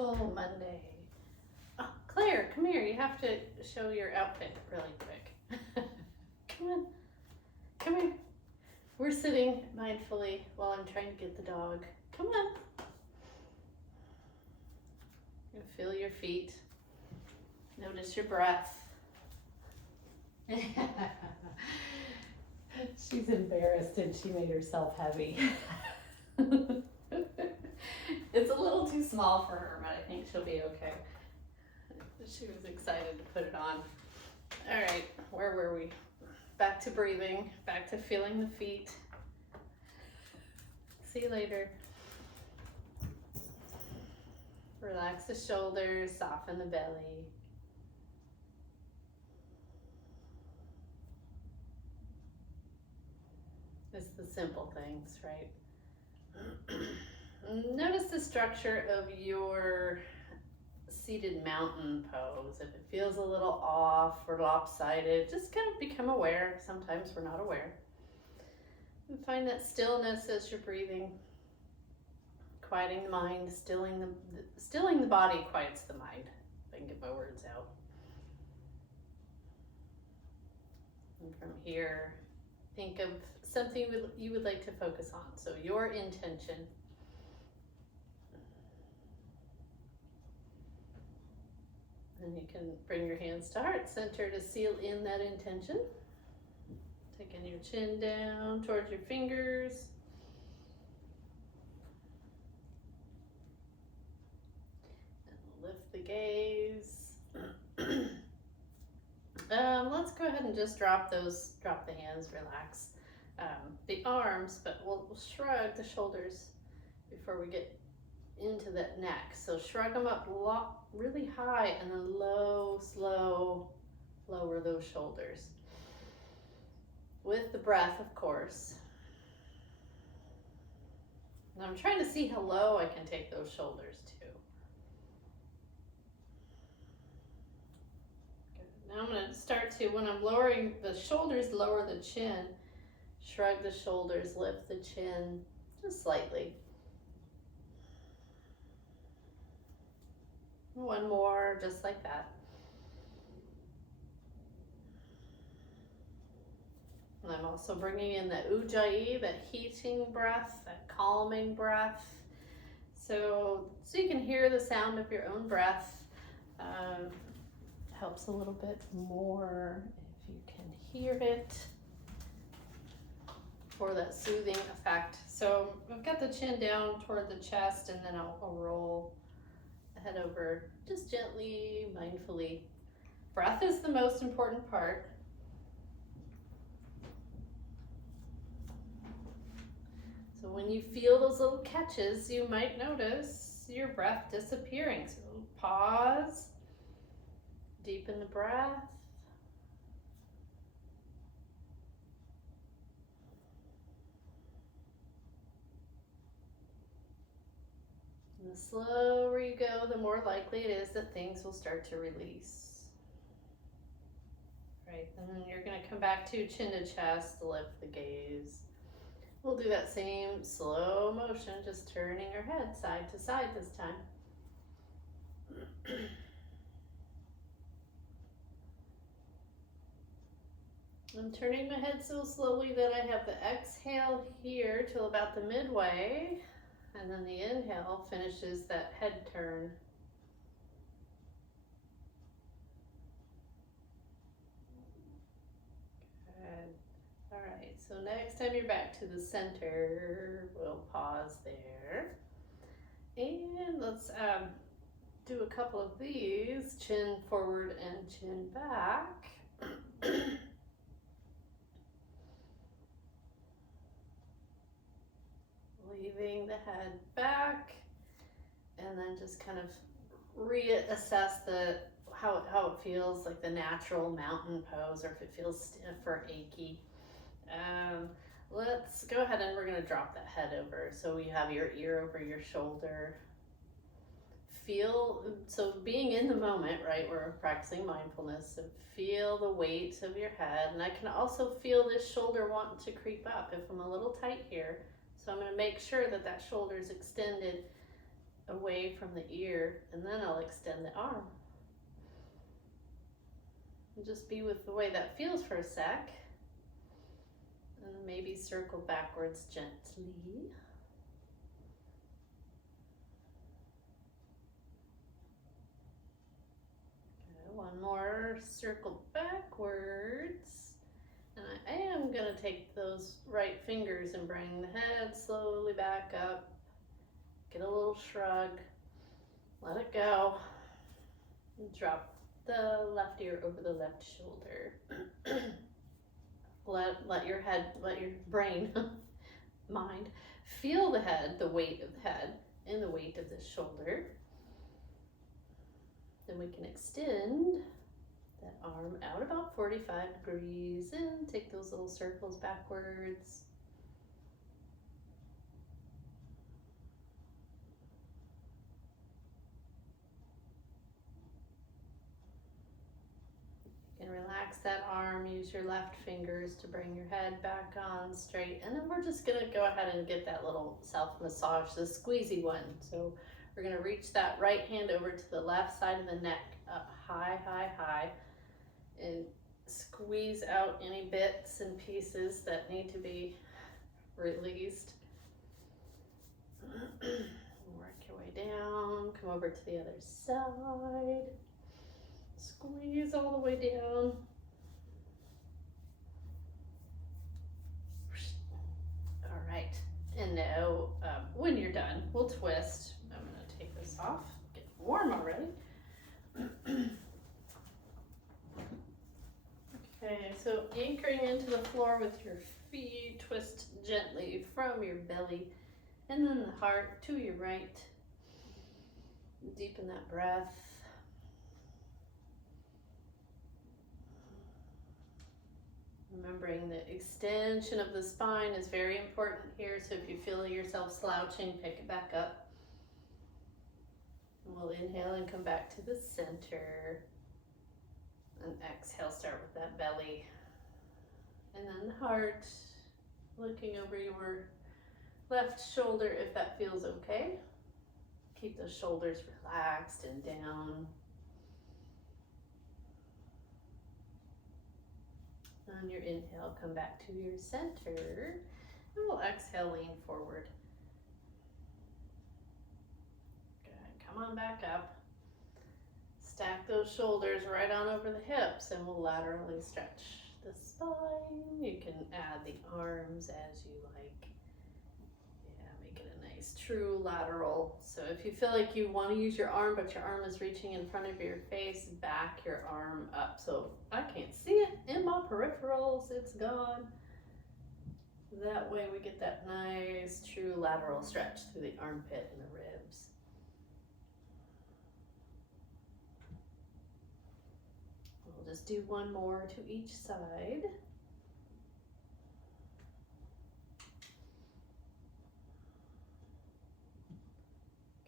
Mindful Monday. Oh, Claire, come here. You have to show your outfit really quick. Come on. Come here. We're sitting mindfully while I'm trying to get the dog. Come on. You feel your feet. Notice your breath. She's embarrassed and she made herself heavy. It's a little too small for her, but I think she'll be okay. She was excited to put it on. All right, where were we? Back to breathing, back to feeling the feet. See you later. Relax the shoulders, soften the belly. It's the simple things, right? Notice the structure of your seated mountain pose. If it feels a little off or lopsided, just kind of become aware. Sometimes we're not aware. And find that stillness as you're breathing. Quieting the mind, stilling the body quiets the mind. If I can get my words out. And from here, think of something you would like to focus on. So your intention. And you can bring your hands to heart center to seal in that intention. Taking your chin down towards your fingers. And lift the gaze. Let's go ahead and just drop the hands, relax the arms, but we'll shrug the shoulders before we get into that neck. So shrug them up really high and then slow, lower those shoulders. With the breath, of course. And I'm trying to see how low I can take those shoulders to. Good. Now I'm going to start to, when I'm lowering the shoulders, lower the chin. Shrug the shoulders, lift the chin just slightly. One more, just like that. And I'm also bringing in that ujjayi, that heating breath, that calming breath. So you can hear the sound of your own breath. Helps a little bit more if you can hear it for that soothing effect. So I've got the chin down toward the chest, and then I'll roll the head over just gently, mindfully. Breath is the most important part. So when you feel those little catches, you might notice your breath disappearing. So pause, deepen the breath. And the slower you go, the more likely it is that things will start to release. Right, and then you're going to come back to chin to chest, lift the gaze. We'll do that same slow motion, just turning your head side to side this time. I'm turning my head so slowly that I have the exhale here till about the midway, and then the inhale finishes that head turn. Good. All right, so next time you're back to the center, we'll pause there. And let's do a couple of these, chin forward and chin back. Leaving the head back, and then just kind of reassess how it feels, like the natural mountain pose, or if it feels stiff or achy. Let's go ahead and we're going to drop that head over. So you have your ear over your shoulder. So being in the moment, right, we're practicing mindfulness, so feel the weight of your head. And I can also feel this shoulder wanting to creep up if I'm a little tight here. So I'm going to make sure that shoulder is extended away from the ear, and then I'll extend the arm. And just be with the way that feels for a sec. And then maybe circle backwards gently. Okay, one more circle backwards. And I am gonna take those right fingers and bring the head slowly back up. Get a little shrug. Let it go. And drop the left ear over the left shoulder. let your head, let your brain, mind, feel the head, the weight of the head, and the weight of the shoulder. Then we can extend that arm out about 45 degrees and take those little circles backwards. You can relax that arm, use your left fingers to bring your head back on straight, and then we're just gonna go ahead and get that little self massage, the squeezy one. So we're gonna reach that right hand over to the left side of the neck, up high, high, high, and squeeze out any bits and pieces that need to be released. Work your way down, come over to the other side, squeeze all the way down. All right, and now when you're done, we'll twist. I'm gonna take this off, get warm already. Okay, so anchoring into the floor with your feet, twist gently from your belly and then the heart to your right. Deepen that breath. Remembering the extension of the spine is very important here, so if you feel yourself slouching, pick it back up. And we'll inhale and come back to the center. And exhale, start with that belly. And then the heart, looking over your left shoulder if that feels okay. Keep those shoulders relaxed and down. On your inhale, come back to your center. And we'll exhale, lean forward. Good, come on back up. Stack those shoulders right on over the hips and we'll laterally stretch the spine. You can add the arms as you like. Yeah, make it a nice true lateral. So if you feel like you want to use your arm but your arm is reaching in front of your face, back your arm up. So I can't see it in my peripherals, it's gone. That way we get that nice true lateral stretch through the armpit and the ribs. We'll just do one more to each side.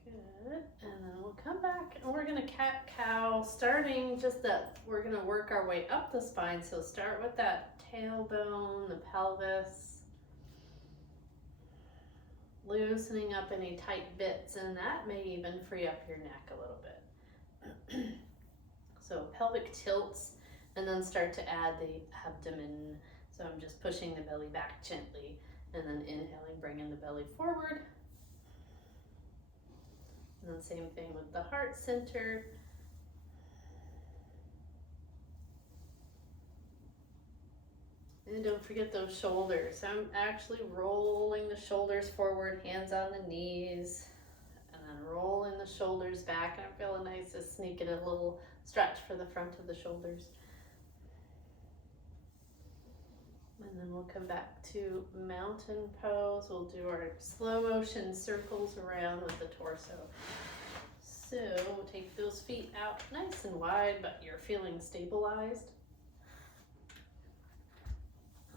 Good, and then we'll come back and we're gonna cat-cow, starting just that, we're gonna work our way up the spine. So start with that tailbone, the pelvis, loosening up any tight bits, and that may even free up your neck a little bit. So pelvic tilts, and then start to add the abdomen. So I'm just pushing the belly back gently, and then inhaling, bringing the belly forward. And then same thing with the heart center. And don't forget those shoulders. I'm actually rolling the shoulders forward, hands on the knees, and then rolling the shoulders back. And I'm feeling nice to sneak in a little stretch for the front of the shoulders. And then we'll come back to mountain pose. We'll do our slow motion circles around with the torso. So we'll take those feet out nice and wide, but you're feeling stabilized.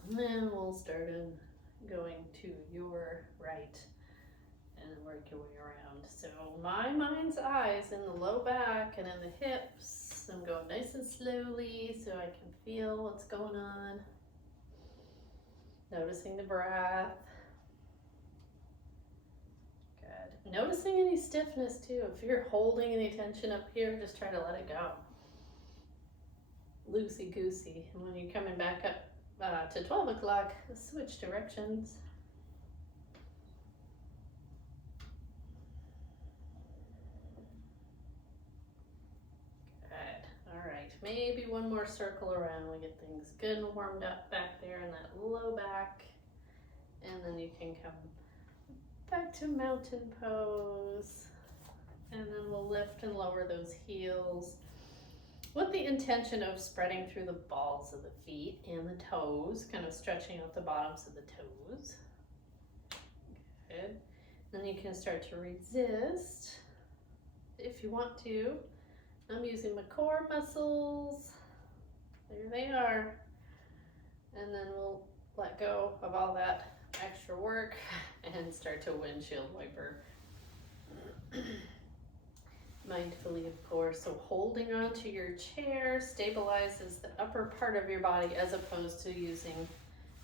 And then we'll start in going to your right and work your way around. So my mind's eyes in the low back and in the hips. I'm going nice and slowly so I can feel what's going on. Noticing the breath. Good. Noticing any stiffness too. If you're holding any tension up here, just try to let it go. Loosey-goosey. And when you're coming back up to 12 o'clock, switch directions. Good. All right. Maybe one more circle around. We get things good and warmed up back there in that low back. And then you can come back to mountain pose. And then we'll lift and lower those heels with the intention of spreading through the balls of the feet and the toes, kind of stretching out the bottoms of the toes. Good. Then you can start to resist if you want to. I'm using my core muscles. There they are. And then we'll let go of all that extra work and start to windshield wiper. Mindfully, of course. So holding onto your chair stabilizes the upper part of your body as opposed to using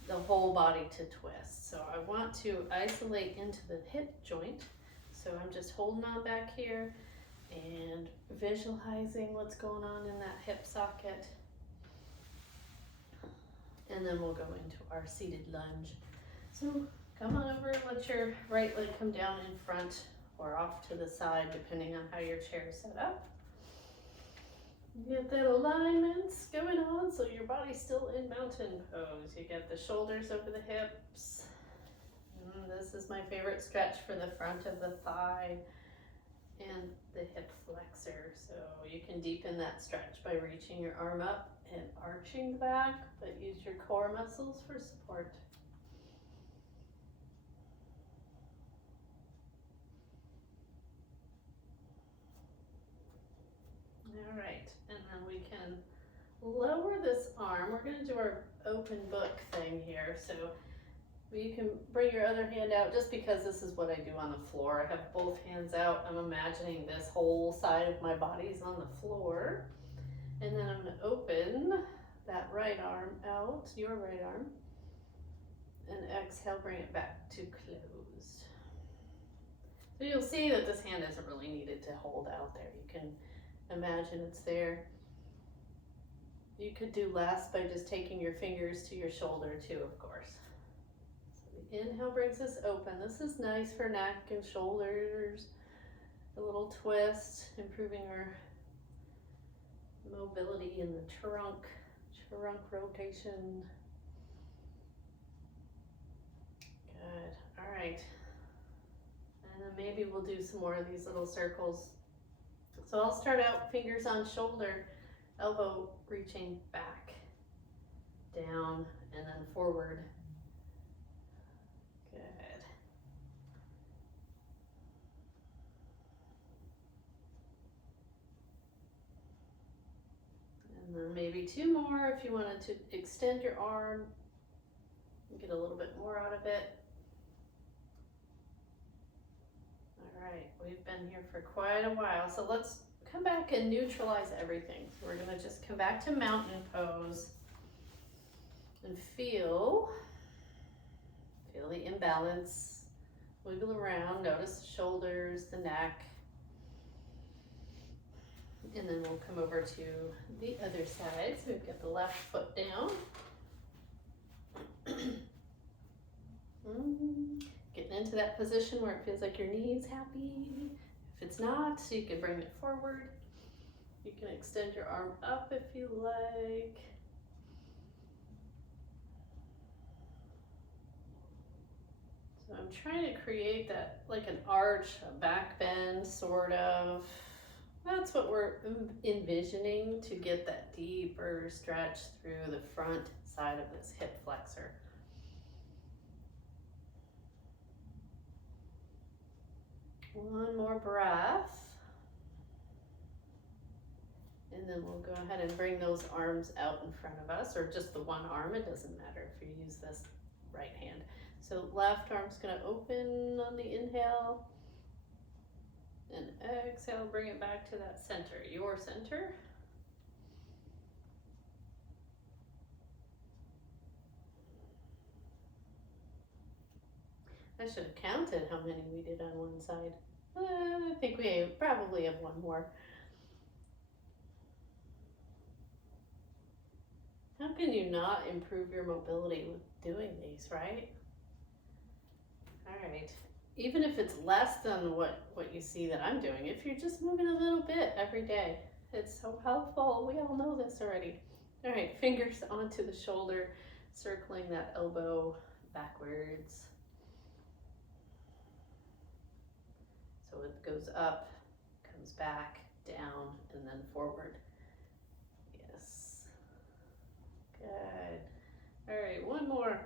the whole body to twist. So I want to isolate into the hip joint. So I'm just holding on back here and visualizing what's going on in that hip socket. And then we'll go into our seated lunge. So come on over, let your right leg come down in front or off to the side, depending on how your chair is set up. Get that alignment going on so your body's still in mountain pose. You get the shoulders over the hips. This is my favorite stretch for the front of the thigh and the hip flexor. So you can deepen that stretch by reaching your arm up and arching the back, but use your core muscles for support. All right, and then we can lower this arm. We're going to do our open book thing here. So you can bring your other hand out just because this is what I do on the floor. I have both hands out. I'm imagining this whole side of my body is on the floor. And then I'm going to open that right arm out, your right arm, and exhale, bring it back to closed. So you'll see that this hand isn't really needed to hold out there. You can imagine it's there. You could do less by just taking your fingers to your shoulder too, of course. So the inhale brings us open. This is nice for neck and shoulders. A little twist, improving our mobility in the trunk rotation. Good. All right. And then maybe we'll do some more of these little circles. So I'll start out fingers on shoulder, elbow reaching back, down, and then forward. Good. And then maybe two more if you wanted to extend your arm, get a little bit more out of it. All right, we've been here for quite a while, so let's come back and neutralize everything. So we're gonna just come back to mountain pose and feel the imbalance. Wiggle around, notice the shoulders, the neck. And then we'll come over to the other side. So we've got the left foot down. Getting into that position where it feels like your knee's happy. If it's not, you can bring it forward. You can extend your arm up if you like. So I'm trying to create that, like an arch, a back bend, sort of. That's what we're envisioning to get that deeper stretch through the front side of this hip flexor. One more breath. And then we'll go ahead and bring those arms out in front of us, or just the one arm. It doesn't matter if you use this right hand. So left arm's gonna open on the inhale. And exhale, bring it back to that center, your center. I should have counted how many we did on one side. I think we probably have one more. How can you not improve your mobility with doing these, right? All right. Even if it's less than what you see that I'm doing, if you're just moving a little bit every day, it's so helpful. We all know this already. All right, fingers onto the shoulder, circling that elbow backwards. So it goes up, comes back, down, and then forward. Yes. Good. All right, one more.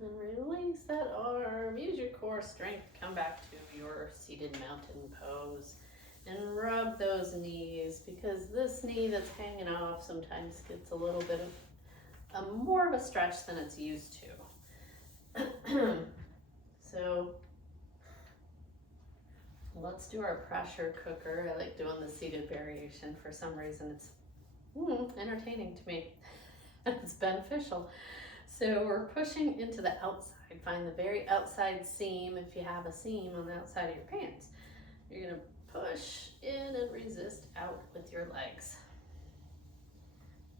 And release that arm. Use your core strength. Come back to your seated mountain pose. And rub those knees, because this knee that's hanging off sometimes gets a little bit of more of a stretch than it's used to. So let's do our pressure cooker. I like doing the seated variation. For some reason it's entertaining to me. It's beneficial. So we're pushing into the outside. Find the very outside seam if you have a seam on the outside of your pants. You're gonna push in and resist out with your legs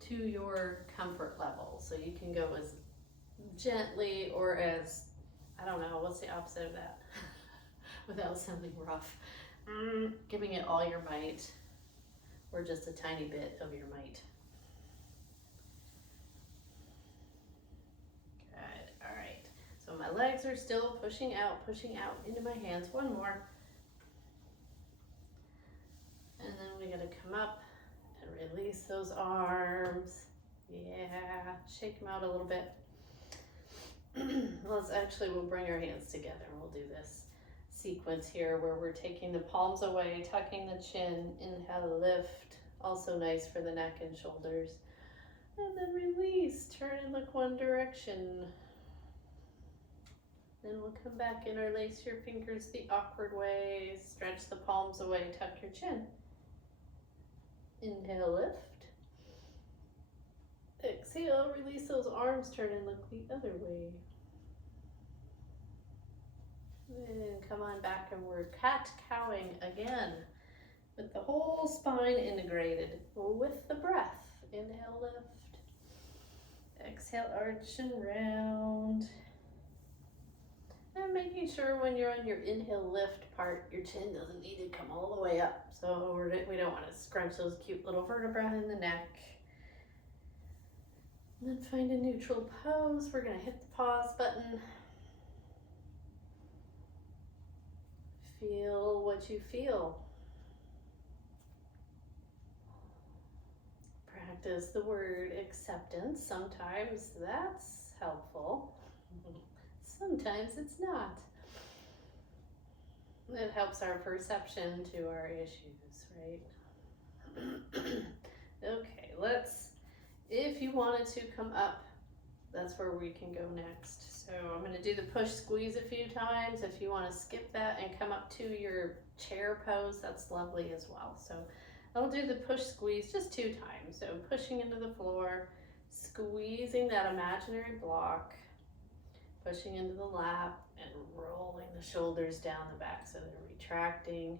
to your comfort level. So you can go as gently or as, I don't know, what's the opposite of that? Without sounding rough. Giving it all your might, or just a tiny bit of your might. Good, all right. So my legs are still pushing out into my hands. One more. And then we gotta come up and release those arms. Yeah, shake them out a little bit. We'll bring our hands together and we'll do this sequence here where we're taking the palms away, tucking the chin, inhale, lift. Also nice for the neck and shoulders. And then release, turn and look one direction. Then we'll come back, interlace your fingers the awkward way, stretch the palms away, tuck your chin. Inhale, lift. Exhale, release those arms, turn and look the other way. And come on back, and we're cat-cowing again with the whole spine integrated with the breath. Inhale, lift. Exhale, arch and round. And making sure when you're on your inhale lift part, your chin doesn't need to come all the way up. So we don't want to scrunch those cute little vertebrae in the neck. And then find a neutral pose. We're going to hit the pause button. Feel what you feel. Practice the word acceptance. Sometimes that's helpful. Sometimes it's not. It helps our perception to our issues, right? Okay, if you wanted to come up, that's where we can go next. So I'm going to do the push squeeze a few times. If you want to skip that and come up to your chair pose, that's lovely as well. So I'll do the push squeeze just 2 times. So pushing into the floor, squeezing that imaginary block, pushing into the lap, and rolling the shoulders down the back so they're retracting.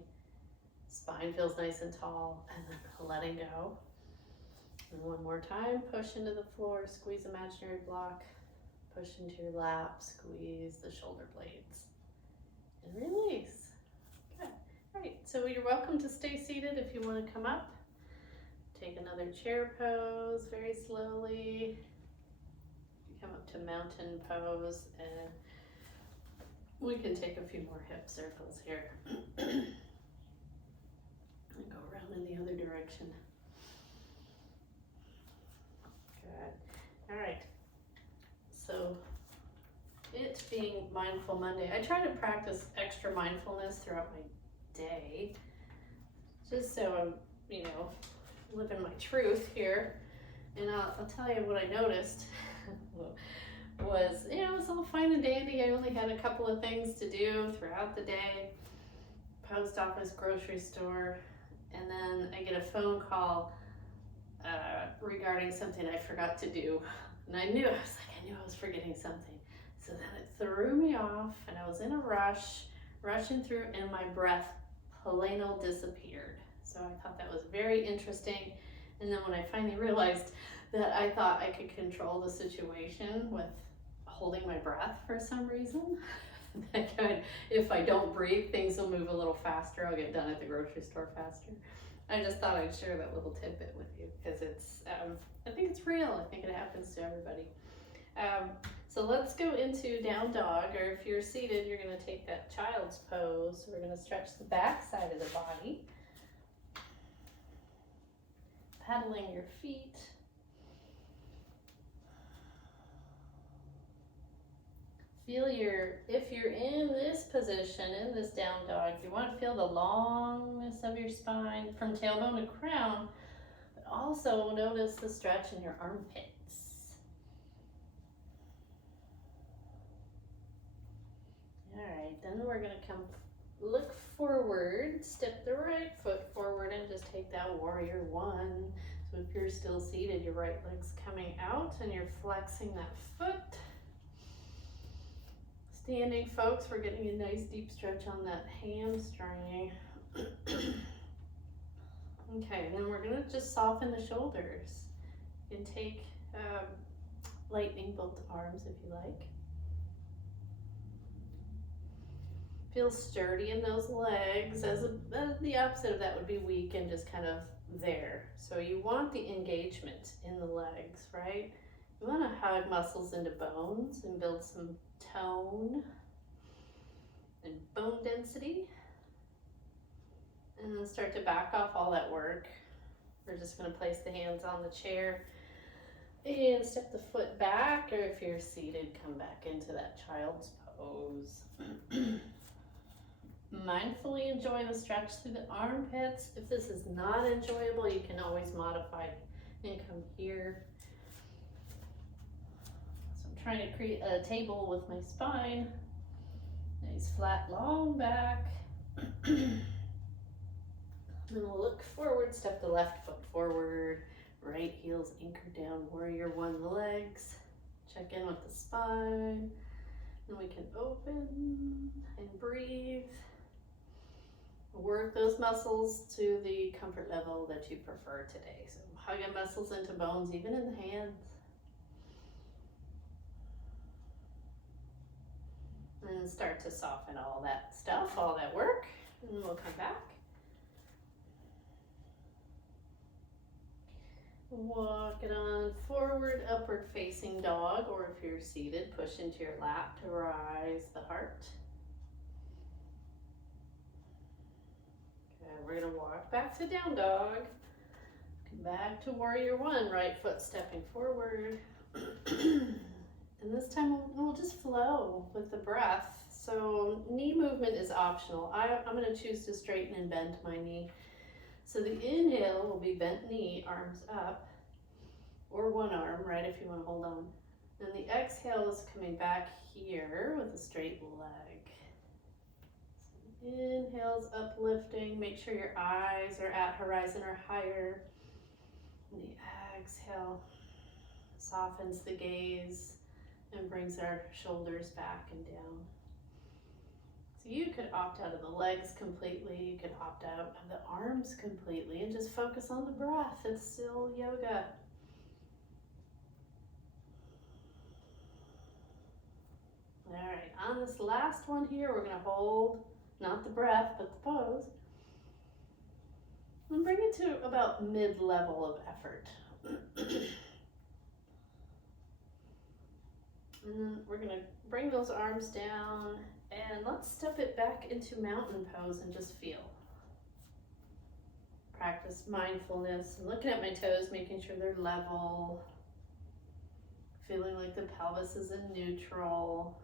Spine feels nice and tall, and then letting go. And one more time, push into the floor, squeeze imaginary block, push into your lap, squeeze the shoulder blades, and release. Good. All right, so you're welcome to stay seated if you want to come up. Take another chair pose very slowly. Come up to mountain pose, and we can take a few more hip circles here. And go around in the other direction. Good. All right. So it being Mindful Monday, I try to practice extra mindfulness throughout my day, just so I'm, living my truth here. And I'll tell you what I noticed was, it was all fine and dandy. I only had a couple of things to do throughout the day. Post office, grocery store, and then I get a phone call regarding something I forgot to do. And I knew I was forgetting something. So then it threw me off and I was in a rush, rushing through, and my breath plain old disappeared. So I thought that was very interesting. And then when I finally realized that I thought I could control the situation with holding my breath for some reason, that kind of, if I don't breathe, things will move a little faster. I'll get done at the grocery store faster. I just thought I'd share that little tidbit with you because it's, I think it's real. I think it happens to everybody. So let's go into down dog, or if you're seated, you're going to take that child's pose. So we're going to stretch the back side of the body, paddling your feet. Feel if you're in this position, in this down dog, you want to feel the longness of your spine from tailbone to crown, but also notice the stretch in your armpits. All right, then we're going to come look forward, step the right foot forward and just take that warrior one. So if you're still seated, your right leg's coming out and you're flexing that foot. Standing folks, we're getting a nice deep stretch on that hamstring. Okay, and then we're gonna just soften the shoulders. You can take lightning bolt arms if you like. Feel sturdy in those legs, as the opposite of that would be weak and just kind of there. So you want the engagement in the legs, right? You want to hug muscles into bones and build some tone and bone density. And then start to back off all that work. We're just going to place the hands on the chair and step the foot back, or if you're seated, come back into that child's pose. Mindfully enjoy the stretch through the armpits. If this is not enjoyable, you can always modify and come here. So I'm trying to create a table with my spine. Nice flat, long back. Then we'll look forward, step the left foot forward, right heel's anchored down, warrior one the legs. Check in with the spine. Then we can open and breathe. Work those muscles to the comfort level that you prefer today. So hugging muscles into bones, even in the hands. And start to soften all that stuff, all that work. And then we'll come back. Walk it on forward, upward facing dog, or if you're seated, push into your lap to rise the heart. Okay, we're gonna walk back to down dog. Come back to warrior one, right foot stepping forward. And this time we'll just flow with the breath. So knee movement is optional. I'm gonna choose to straighten and bend my knee. So the inhale will be bent knee, arms up, or one arm, right, if you want to hold on. And the exhale is coming back here with a straight leg. So inhale's uplifting. Make sure your eyes are at horizon or higher. And the exhale softens the gaze and brings our shoulders back and down. So you could opt out of the legs completely, you could opt out of the arms completely and just focus on the breath. It's still yoga. All right, on this last one here, we're gonna hold, not the breath, but the pose. And bring it to about mid-level of effort. And then we're gonna bring those arms down and let's step it back into mountain pose and just feel. Practice mindfulness and looking at my toes, making sure they're level. Feeling like the pelvis is in neutral.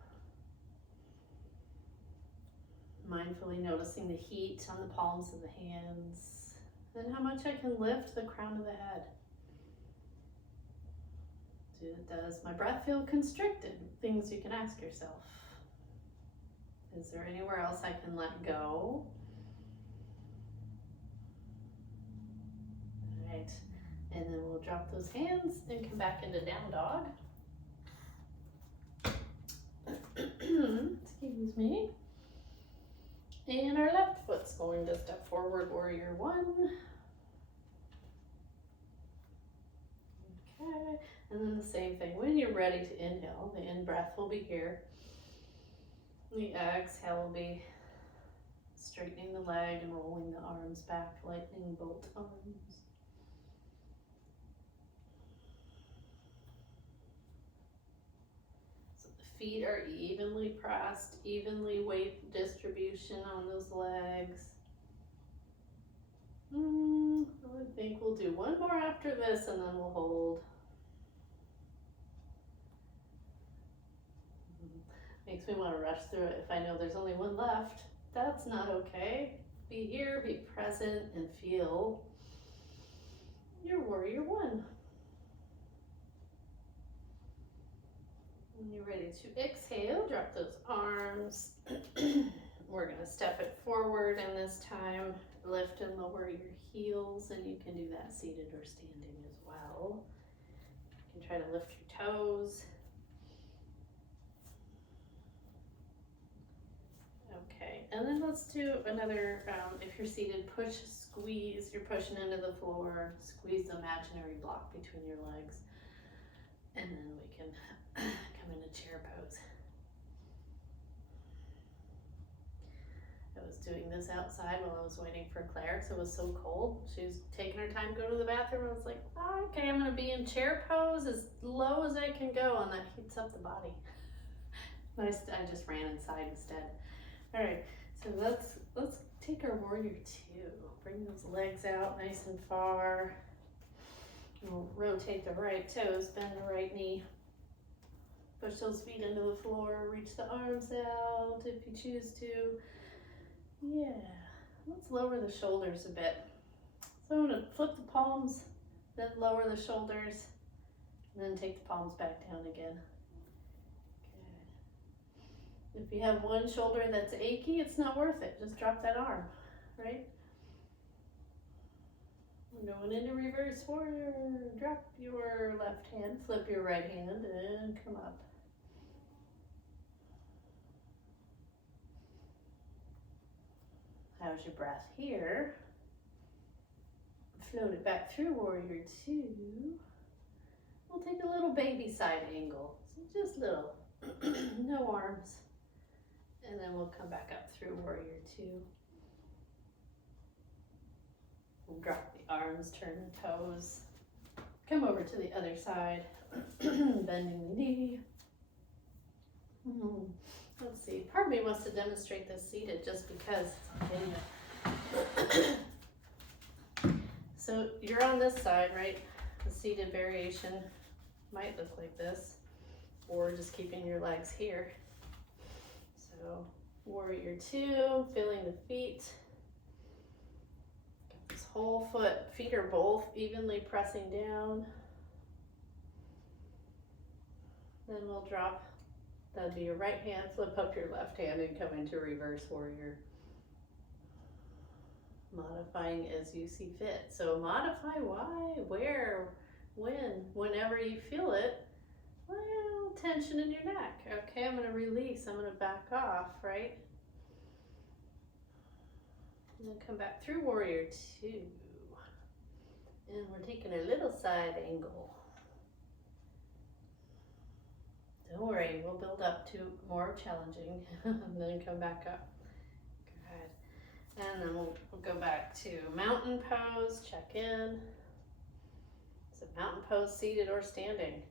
Mindfully noticing the heat on the palms of the hands and how much I can lift the crown of the head. Does my breath feel constricted? Things you can ask yourself. Is there anywhere else I can let go? All right, and then we'll drop those hands and come back into down dog. excuse me. And our left foot's going to step forward, warrior one. Okay, and then the same thing. When you're ready to inhale, the in-breath will be here. The exhale will be straightening the leg and rolling the arms back, lightning bolt arms. So the feet are evenly pressed, evenly weight distribution on those legs. I think we'll do one more after this and then we'll hold. Makes me want to rush through it if I know there's only one left. That's not okay. Be here, be present, and feel your warrior one. When you're ready to exhale, drop those arms. We're going to step it forward, and this time lift and lower your heels, and you can do that seated or standing as well. You can try to lift your toes. Okay, and then let's do another, if you're seated, push, squeeze, you're pushing into the floor, squeeze the imaginary block between your legs, and then we can come into chair pose. I was doing this outside while I was waiting for Claire because it was so cold. She was taking her time to go to the bathroom. I was like, oh, okay, I'm gonna be in chair pose as low as I can go, and that heats up the body. But I just ran inside instead. All right, so let's take our warrior two. Bring those legs out nice and far. We'll rotate the right toes, bend the right knee. Push those feet into the floor, reach the arms out if you choose to. Yeah, let's lower the shoulders a bit. So I'm gonna flip the palms, then lower the shoulders, and then take the palms back down again. Good. If you have one shoulder that's achy, it's not worth it. Just drop that arm, right? We're going into reverse warrior. Drop your left hand, flip your right hand, and come up. How's your breath here? Float it back through warrior two. We'll take a little baby side angle, so just little, no arms. And then we'll come back up through warrior two. We'll drop the arms, turn the toes. Come over to the other side, bending the knee. Let's see, part of me wants to demonstrate this seated just because it's video. So you're on this side, right? The seated variation might look like this, or just keeping your legs here. So warrior two, feeling the feet. Got this whole foot, feet are both evenly pressing down. Then we'll drop. That'll be your right hand, flip up your left hand and come into reverse warrior. Modifying as you see fit. So modify why, where, when, whenever you feel it. Well, tension in your neck. Okay, I'm gonna release, I'm gonna back off, right? And then come back through warrior two. And we're taking a little side angle. Don't worry, we'll build up to more challenging and then come back up. Good. And then we'll go back to mountain pose, check in. So mountain pose, seated or standing.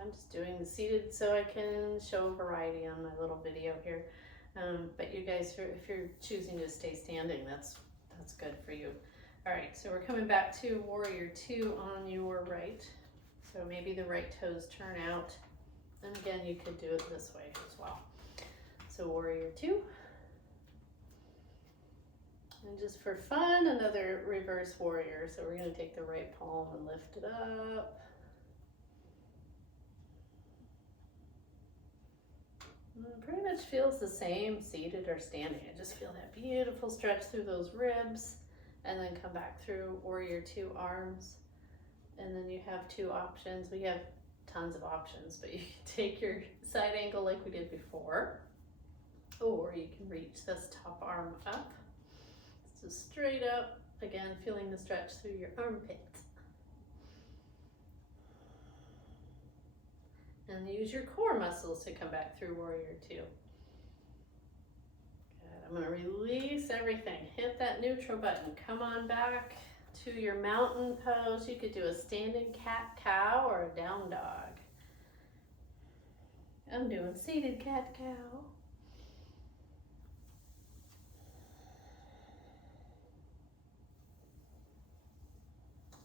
I'm just doing the seated so I can show variety on my little video here. But you guys, if you're choosing to stay standing, that's good for you. All right, so we're coming back to warrior two on your right. So maybe the right toes turn out. And again, you could do it this way as well. So warrior two. And just for fun, another reverse warrior. So we're gonna take the right palm and lift it up. And it pretty much feels the same seated or standing. I just feel that beautiful stretch through those ribs and then come back through warrior two arms. And then you have two options. We have tons of options, but you can take your side angle like we did before. Or you can reach this top arm up. So straight up, again, feeling the stretch through your armpit. And use your core muscles to come back through Warrior Two. Good. I'm gonna release everything. Hit that neutral button. Come on back to your mountain pose. You could do a standing cat-cow or a down dog. I'm doing seated cat-cow.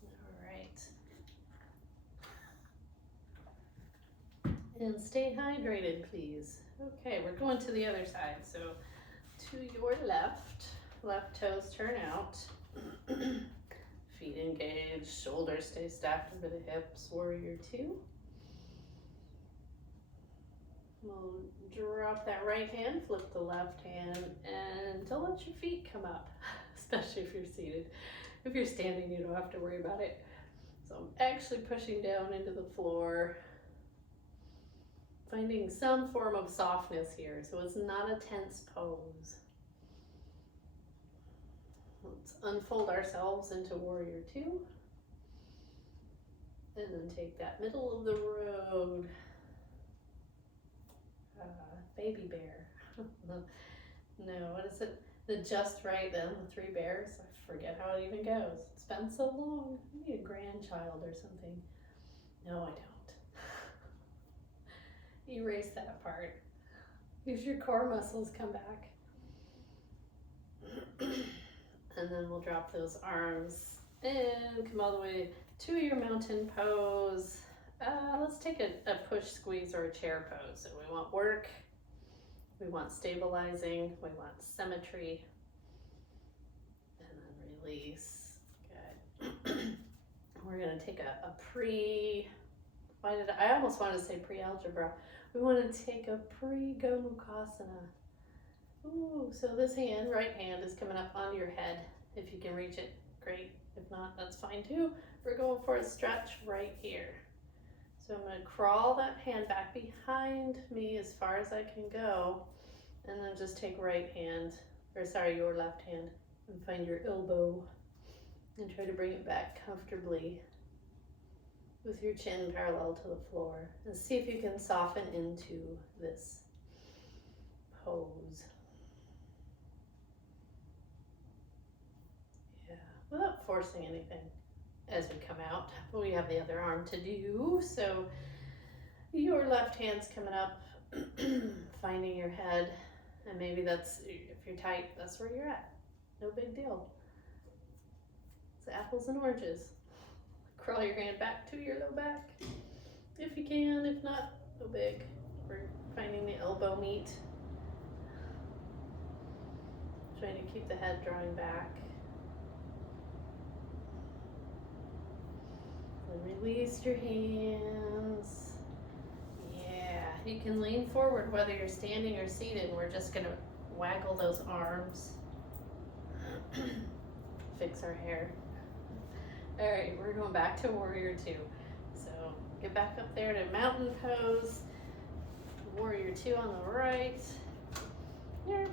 All right. And stay hydrated, please. Okay, we're going to the other side. So to your left, left toes turn out. Feet engaged, shoulders stay stacked over the hips, Warrior Two. We'll drop that right hand, flip the left hand, and don't let your feet come up, especially if you're seated. If you're standing, you don't have to worry about it. So I'm actually pushing down into the floor, finding some form of softness here, so it's not a tense pose. Let's unfold ourselves into Warrior Two. And then take that middle of the road. Baby bear. No, what is it? The just right then, the three bears. I forget how it even goes. It's been so long. I need a grandchild or something. No, I don't. Erase that part. Use your core muscles, come back. And then we'll drop those arms and come all the way to your mountain pose. Let's take a push, squeeze, or a chair pose. So we want work, we want stabilizing, we want symmetry, and then release. Good. We're gonna take I almost wanted to say pre-algebra. We want to take a pre-Gomukhasana. Ooh, so this hand, right hand, is coming up onto your head. If you can reach it, great. If not, that's fine too. We're going for a stretch right here. So I'm going to crawl that hand back behind me as far as I can go, and then just take your left hand, and find your elbow, and try to bring it back comfortably with your chin parallel to the floor, and see if you can soften into this pose. Yeah, without forcing anything. As we come out, we have the other arm to do. So your left hand's coming up, finding your head, and maybe that's, if you're tight, that's where you're at. No big deal. It's apples and oranges. Crawl your hand back to your low back, if you can. If not, no big. We're finding the elbow meet. Trying to keep the head drawing back. Release your hands. Yeah, you can lean forward whether you're standing or seated. We're just gonna waggle those arms. Fix our hair. All right, we're going back to Warrior Two. So get back up there to mountain pose. Warrior Two on the right. Yep.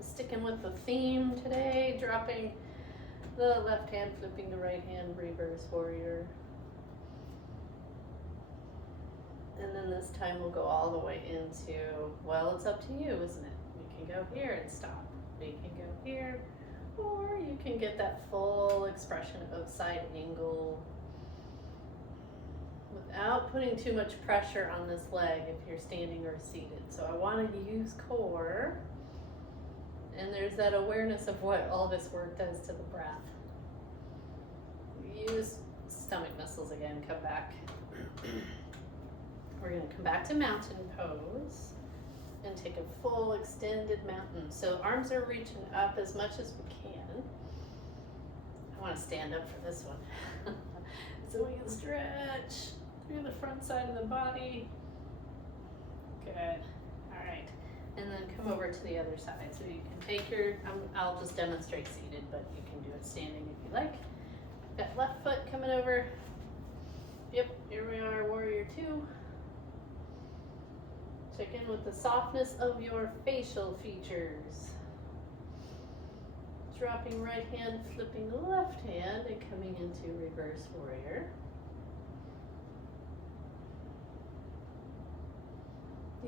Sticking with the theme today, dropping the left hand, flipping the right hand, reverse warrior. And then this time we'll go all the way into, well, it's up to you, isn't it? You can go here and stop. You can go here, or you can get that full expression of side angle without putting too much pressure on this leg if you're standing or seated. So I want to use core, and there's that awareness of what all this work does to the breath. Use stomach muscles again, come back. We're going to come back to mountain pose and take a full extended mountain. So arms are reaching up as much as we can. I want to stand up for this one. So we can stretch through the front side of the body. Good. All right. And then come over to the other side. So you can take your, I'll just demonstrate seated, but you can do it standing if you like. That left foot coming over. Yep, here we are, Warrior Two. Check in with the softness of your facial features. Dropping right hand, flipping left hand, and coming into reverse warrior.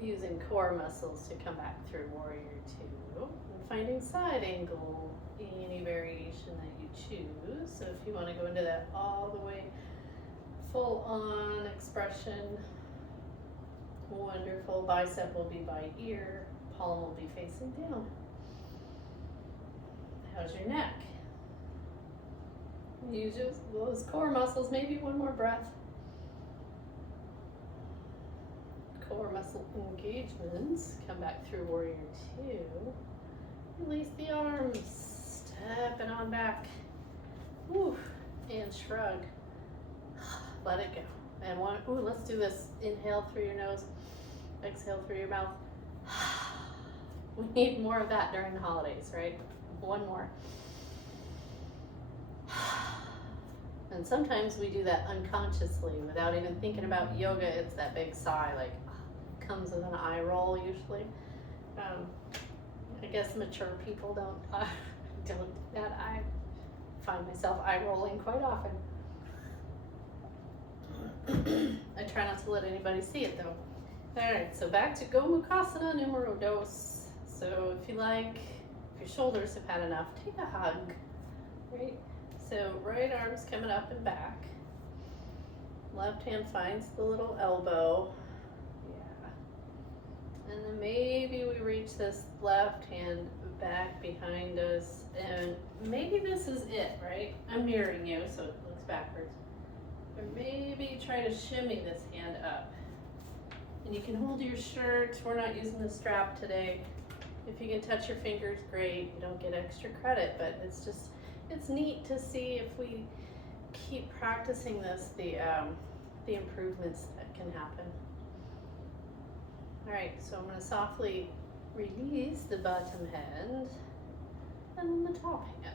Using core muscles to come back through warrior two. And finding side angle, any variation that you choose. So if you want to go into that all the way, full on expression, wonderful. Bicep will be by ear, palm will be facing down. How's your neck? Use those core muscles, maybe one more breath. Core muscle engagements. Come back through warrior two. Release the arms, stepping on back. Woo. And shrug. Let it go. And one, let's do this. Inhale through your nose, exhale through your mouth. We need more of that during the holidays, right? One more. And sometimes we do that unconsciously without even thinking about yoga. It's that big sigh, like comes with an eye roll usually. I guess mature people don't do that. I find myself eye rolling quite often. I try not to let anybody see it though. All right, so back to Gomukhasana numero dos. So if you like, if your shoulders have had enough, take a hug, right? So right arm's coming up and back. Left hand finds the little elbow. Yeah. And then maybe we reach this left hand back behind us. And maybe this is it, right? I'm mirroring you, so it looks backwards. Or maybe try to shimmy this hand up. And you can hold your shirt. We're not using the strap today. If you can touch your fingers, great. You don't get extra credit, but it's just, it's neat to see if we keep practicing this, the improvements that can happen. All right, so I'm going to softly release the bottom hand and then the top hand.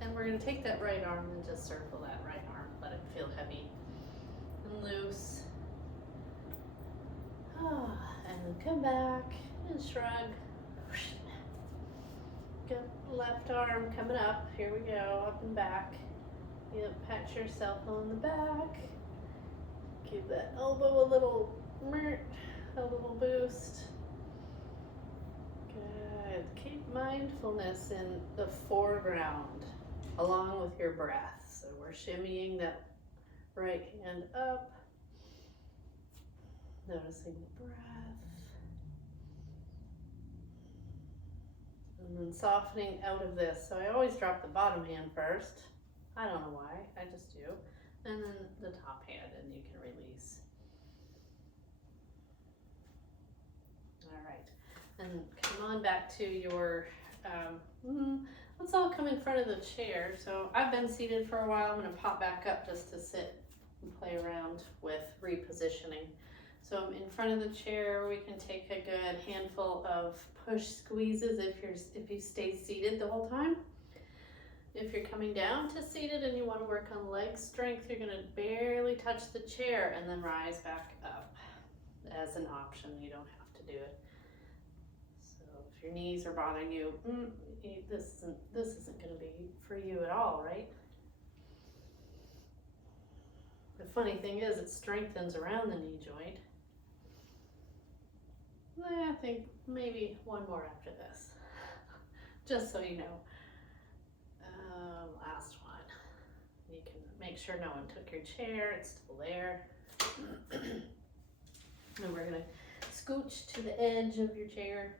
And we're going to take that right arm and just circle that right arm. Let it feel heavy and loose. And then come back and shrug. Good. Left arm coming up. Here we go, up and back. Yep, pat yourself on the back. Give that elbow a little boost. Good. Keep mindfulness in the foreground along with your breath. So we're shimmying that right hand up, noticing the breath, and then softening out of this. So I always drop the bottom hand first. I don't know why, I just do. And then the top hand, and you can release. All right, and come on back to your, let's all come in front of the chair. So I've been seated for a while. I'm gonna pop back up just to sit and play around with repositioning. So I'm in front of the chair. We can take a good handful of push squeezes if you stay seated the whole time. If you're coming down to seated and you want to work on leg strength, you're going to barely touch the chair and then rise back up as an option. You don't have to do it. So if your knees are bothering you, this isn't going to be for you at all, right? The funny thing is, it strengthens around the knee joint. I think maybe one more after this, just so you know. Last one. You can make sure no one took your chair, it's still there. And we're gonna scooch to the edge of your chair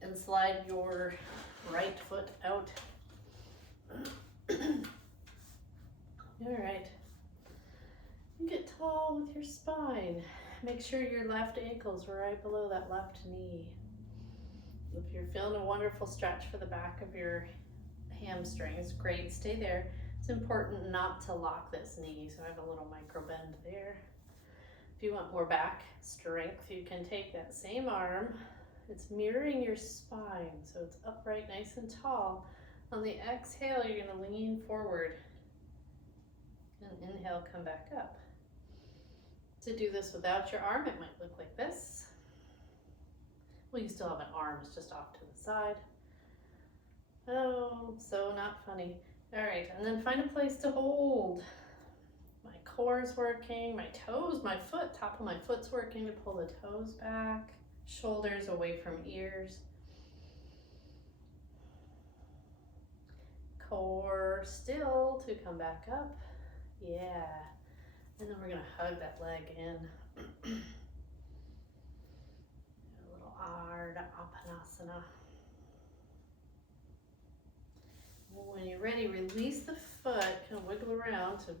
and slide your right foot out. All right. Get tall with your spine. Make sure your left ankle's right below that left knee. If you're feeling a wonderful stretch for the back of your hamstrings, great, stay there. It's important not to lock this knee, so I have a little micro bend there. If you want more back strength, you can take that same arm. It's mirroring your spine, so it's upright, nice and tall. On the exhale, you're gonna lean forward. And inhale, come back up. To do this without your arm, it might look like this. Well, you still have an arm, it's just off to the side. Oh, so not funny. All right, and then find a place to hold. My core's working, my toes, my foot, top of my foot's working to pull the toes back, shoulders away from ears. Core still to come back up. Yeah. And then we're gonna hug that leg in. A little Ardha Appanasana. When you're ready, release the foot, kind of wiggle around to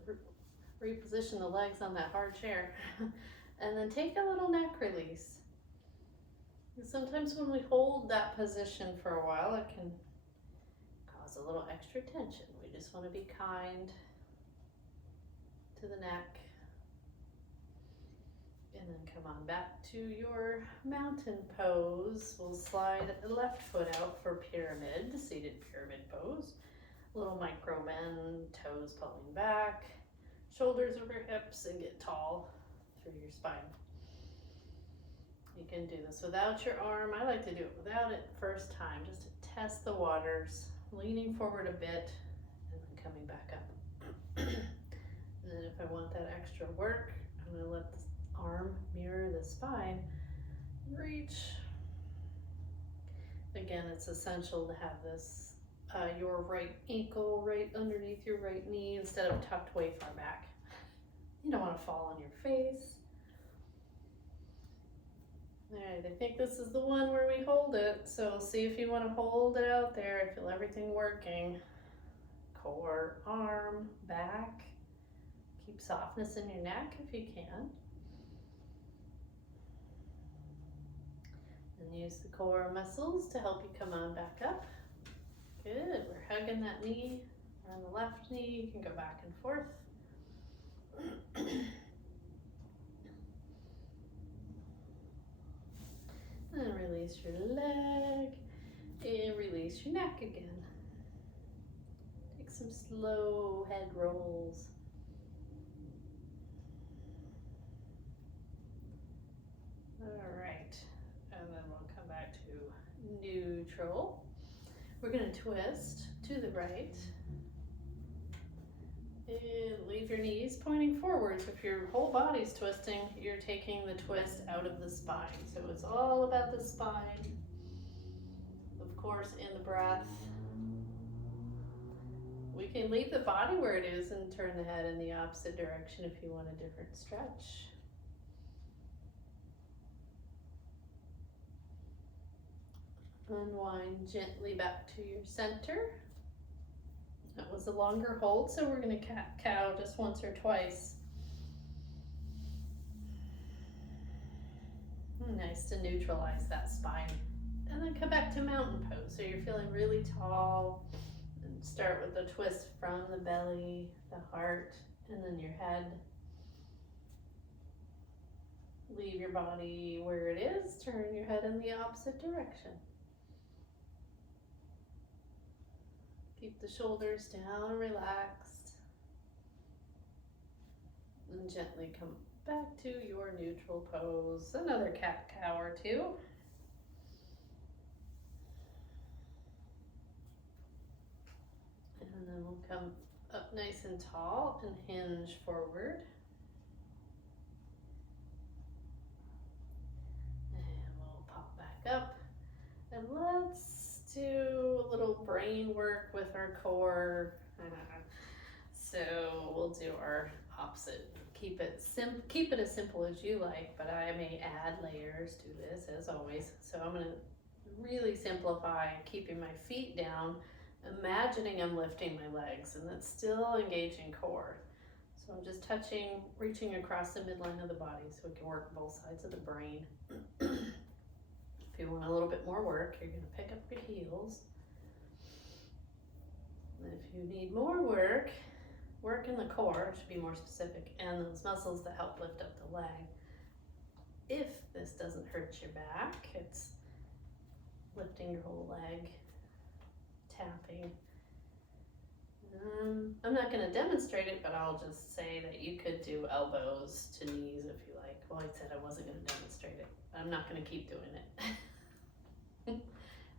reposition the legs on that hard chair. And then take a little neck release. Sometimes when we hold that position for a while, it can cause a little extra tension. We just want to be kind to the neck. And then come on back to your mountain pose. We'll slide the left foot out for pyramid, seated pyramid pose. Little micro bend, toes pulling back, shoulders over hips, and get tall through your spine. You can do this without your arm. I like to do it without it first time, just to test the waters, leaning forward a bit, and then coming back up. And then if I want that extra work, I'm gonna let the arm mirror the spine, reach. Again, it's essential to have this, your right ankle right underneath your right knee instead of tucked way far back. You don't want to fall on your face. All right, I think this is the one where we hold it. So see if you want to hold it out there. I feel everything working. Core, arm, back. Keep softness in your neck if you can. And use the core muscles to help you come on back up. Good, we're hugging that knee. On the left knee, you can go back and forth. And release your leg, and release your neck again. Take some slow head rolls. All right, and then we'll come back to neutral. We're gonna twist to the right. And leave your knees pointing forwards. If your whole body's twisting, you're taking the twist out of the spine. So it's all about the spine. Of course, in the breath. We can leave the body where it is and turn the head in the opposite direction if you want a different stretch. Unwind gently back to your center. That was a longer hold, so we're going to cat-cow just once or twice. Nice to neutralize that spine. And then come back to mountain pose. So you're feeling really tall. And start with the twist from the belly, the heart, and then your head. Leave your body where it is. Turn your head in the opposite direction. Keep the shoulders down, relaxed. And gently come back to your neutral pose. Another cat-cow or two. And then we'll come up nice and tall and hinge forward. And we'll pop back up. And let's do a little brain work with our core. So we'll do our opposite. Keep it as simple as you like, but I may add layers to this as always. So I'm going to really simplify, keeping my feet down, imagining I'm lifting my legs, and that's still engaging core. So I'm just reaching across the midline of the body so we can work both sides of the brain. If you want a little bit more work, you're going to pick up your heels. And if you need more work in the core, to be more specific, and those muscles that help lift up the leg. If this doesn't hurt your back, it's lifting your whole leg, tapping. I'm not going to demonstrate it, but I'll just say that you could do elbows to knees if you said I wasn't going to demonstrate it. I'm not going to keep doing it.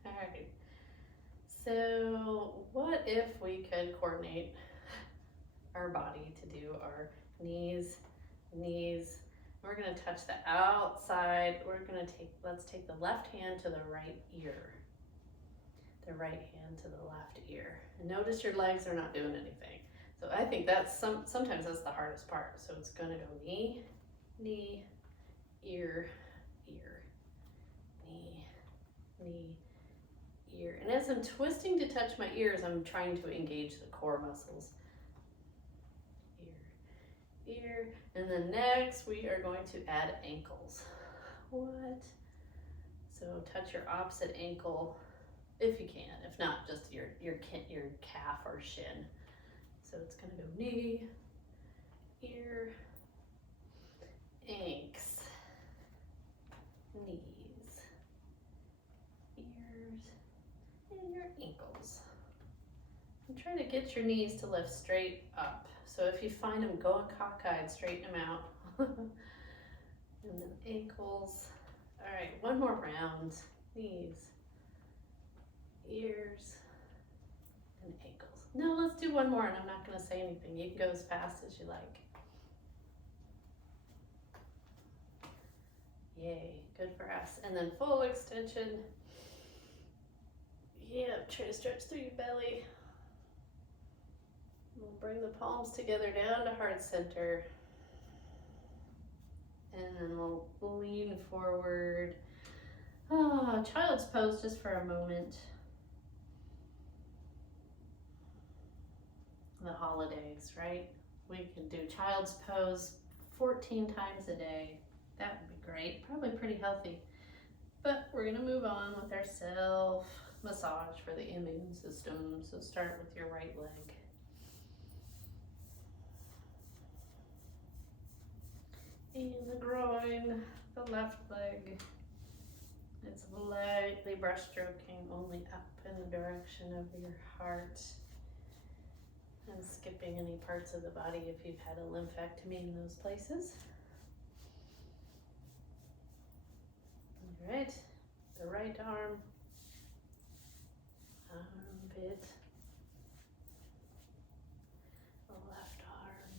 All right. So what if we could coordinate our body to do our knees. We're going to touch the outside. Let's take the left hand to the right ear. The right hand to the left ear. And notice your legs are not doing anything. So I think that's sometimes that's the hardest part. So it's going to go knee, ear, knee, ear. And as I'm twisting to touch my ears, I'm trying to engage the core muscles. Ear. And then next we are going to add ankles. What? So touch your opposite ankle if you can. If not, just your calf or shin. So it's going to go knee, ear, ankles, knees, ears, and your ankles. And try to get your knees to lift straight up. So if you find them going cockeyed, straighten them out. And then ankles. All right, one more round. Knees, ears, and ankles. No, let's do one more, and I'm not going to say anything. You can go as fast as you like. Yay, good for us. And then full extension. Yeah, try to stretch through your belly. We'll bring the palms together down to heart center. And then we'll lean forward. Child's pose just for a moment. The holidays, right? We can do child's pose 14 times a day. That would be great. Probably pretty healthy. But we're going to move on with our self massage for the immune system. So start with your right leg. And the groin, the left leg. It's lightly brush stroking only up in the direction of your heart. And skipping any parts of the body if you've had a lymphaectomy in those places. All right, the right arm, armpit, the left arm,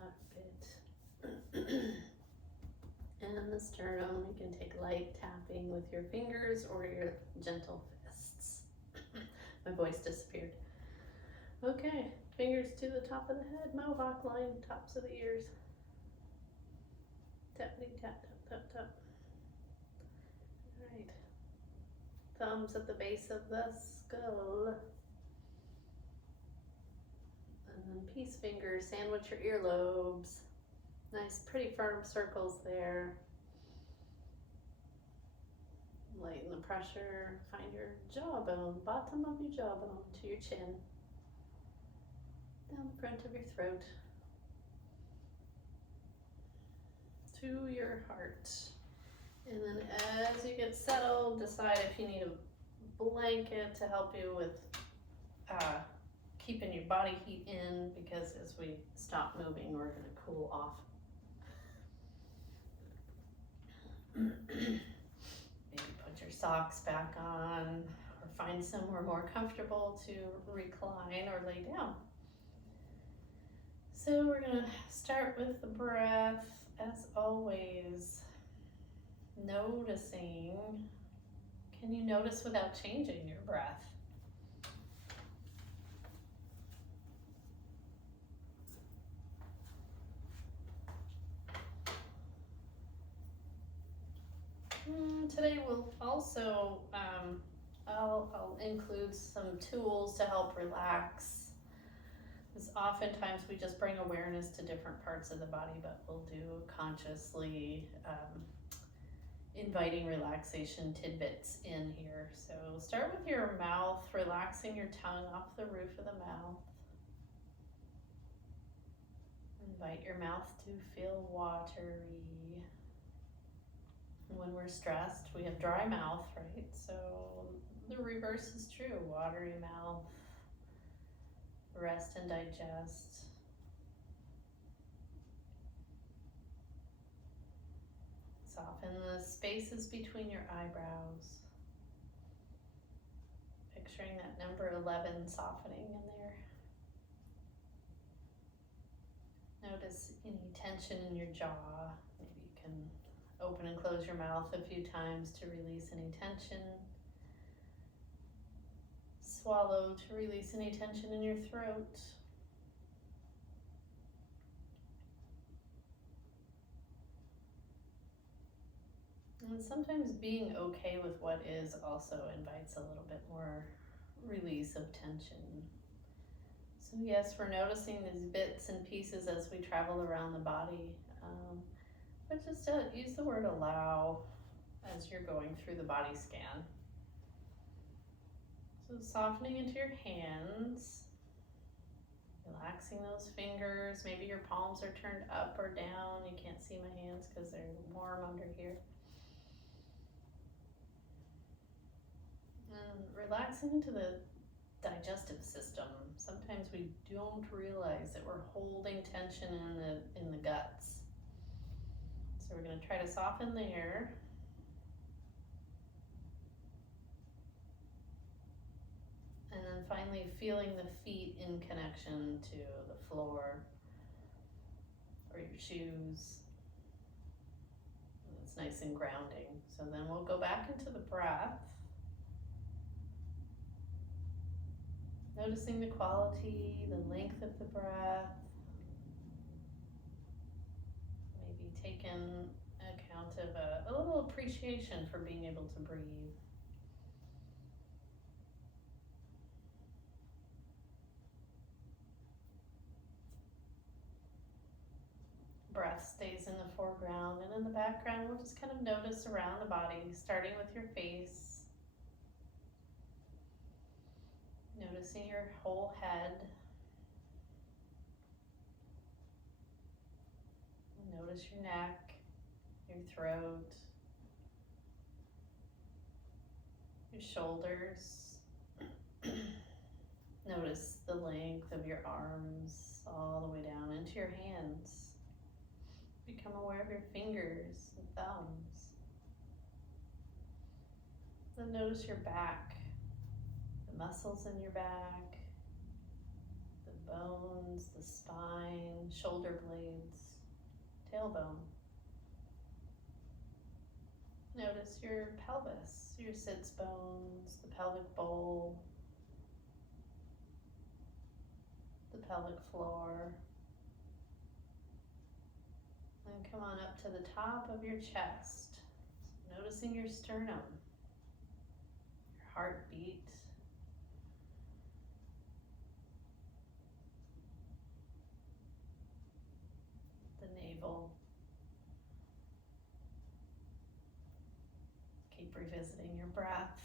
armpit. And the sternum, you can take light tapping with your fingers or your gentle fists. My voice disappeared. Okay, fingers to the top of the head, mohawk line, tops of the ears. Tappity tap, tap, tap, tap. All right. Thumbs at the base of the skull. And then peace fingers, sandwich your earlobes. Nice, pretty firm circles there. Lighten the pressure. Find your jawbone, bottom of your jawbone to your chin. Down the front of your throat. To your heart. And then as you get settled, decide if you need a blanket to help you with keeping your body heat in, because as we stop moving, we're going to cool off. Maybe put your socks back on, or find somewhere more comfortable to recline or lay down. So we're going to start with the breath, as always, noticing. Can you notice without changing your breath? Today we'll also, I'll include some tools to help relax. Because oftentimes we just bring awareness to different parts of the body, but we'll do consciously inviting relaxation tidbits in here. So start with your mouth, relaxing your tongue off the roof of the mouth. Invite your mouth to feel watery. When we're stressed, we have dry mouth, right? So the reverse is true, watery mouth. Rest and digest. Soften the spaces between your eyebrows. Picturing that number 11 softening in there. Notice any tension in your jaw. Maybe you can open and close your mouth a few times to release any tension. Swallow to release any tension in your throat. And sometimes being okay with what is also invites a little bit more release of tension. So yes, we're noticing these bits and pieces as we travel around the body. But just use the word allow as you're going through the body scan. So softening into your hands, relaxing those fingers. Maybe your palms are turned up or down. You can't see my hands because they're warm under here. And relaxing into the digestive system. Sometimes we don't realize that we're holding tension in the guts. So we're going to try to soften there. And then finally feeling the feet in connection to the floor or your shoes. It's nice and grounding. So then we'll go back into the breath. Noticing the quality, the length of the breath. Maybe taking account of a little appreciation for being able to breathe. Breath stays in the foreground, and in the background we'll just kind of notice around the body, starting with your face. Noticing your whole head. Notice your neck, your throat, your shoulders. Notice the length of your arms all the way down into your hands. Become aware of your fingers and thumbs. Then notice your back. Muscles in your back, the bones, the spine, shoulder blades, tailbone. Notice your pelvis, your sits bones, the pelvic bowl, the pelvic floor. And come on up to the top of your chest, noticing your sternum, your heartbeat. Navel. Keep revisiting your breath.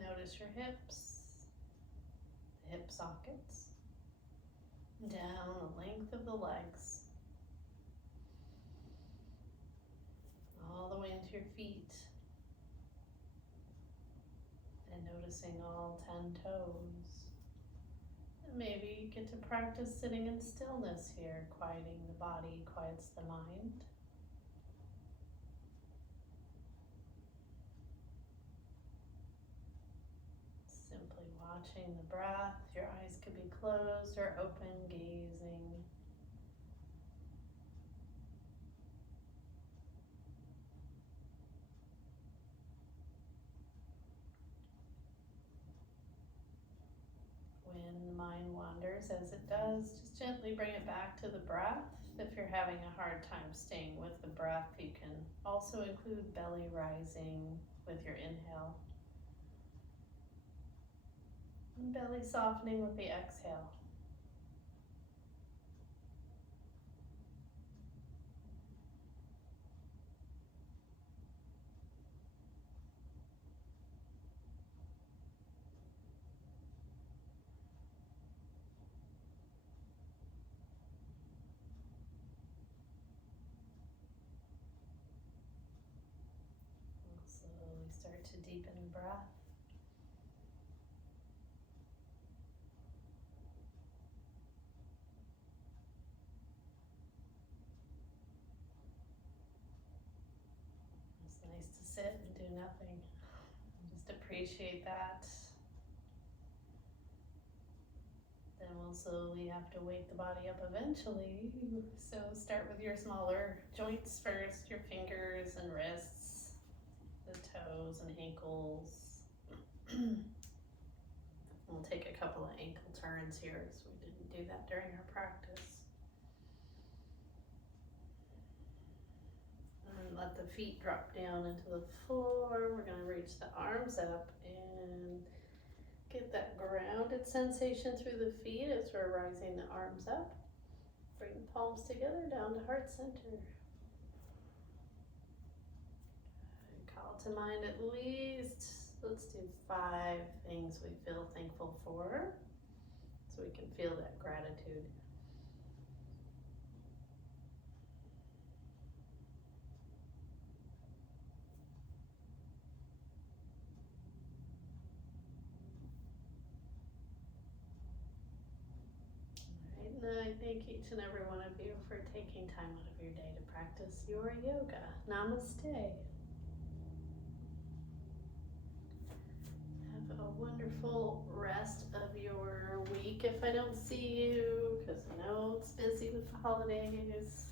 Notice your hips, the hip sockets, down the length of the legs, all the way into your feet, and noticing all 10 toes. Maybe you get to practice sitting in stillness here. Quieting the body quiets the mind. Simply watching the breath. Your eyes could be closed or open, gazing. When the mind wanders, as it does, just gently bring it back to the breath. If you're having a hard time staying with the breath, you can also include belly rising with your inhale. And belly softening with the exhale. Slowly start to deepen the breath. appreciate that. Then we'll slowly have to wake the body up eventually. So start with your smaller joints first, your fingers and wrists, the toes and ankles. We'll take a couple of ankle turns here, as we didn't do that during our practice. And let the feet drop down into the floor. We're going to reach the arms up and get that grounded sensation through the feet as we're rising the arms up. Bring the palms together down to heart center. Call to mind at least, let's do 5 things we feel thankful for, so we can feel that gratitude. And I thank each and every one of you for taking time out of your day to practice your yoga. Namaste. Have a wonderful rest of your week if I don't see you, because I know it's busy with the holidays.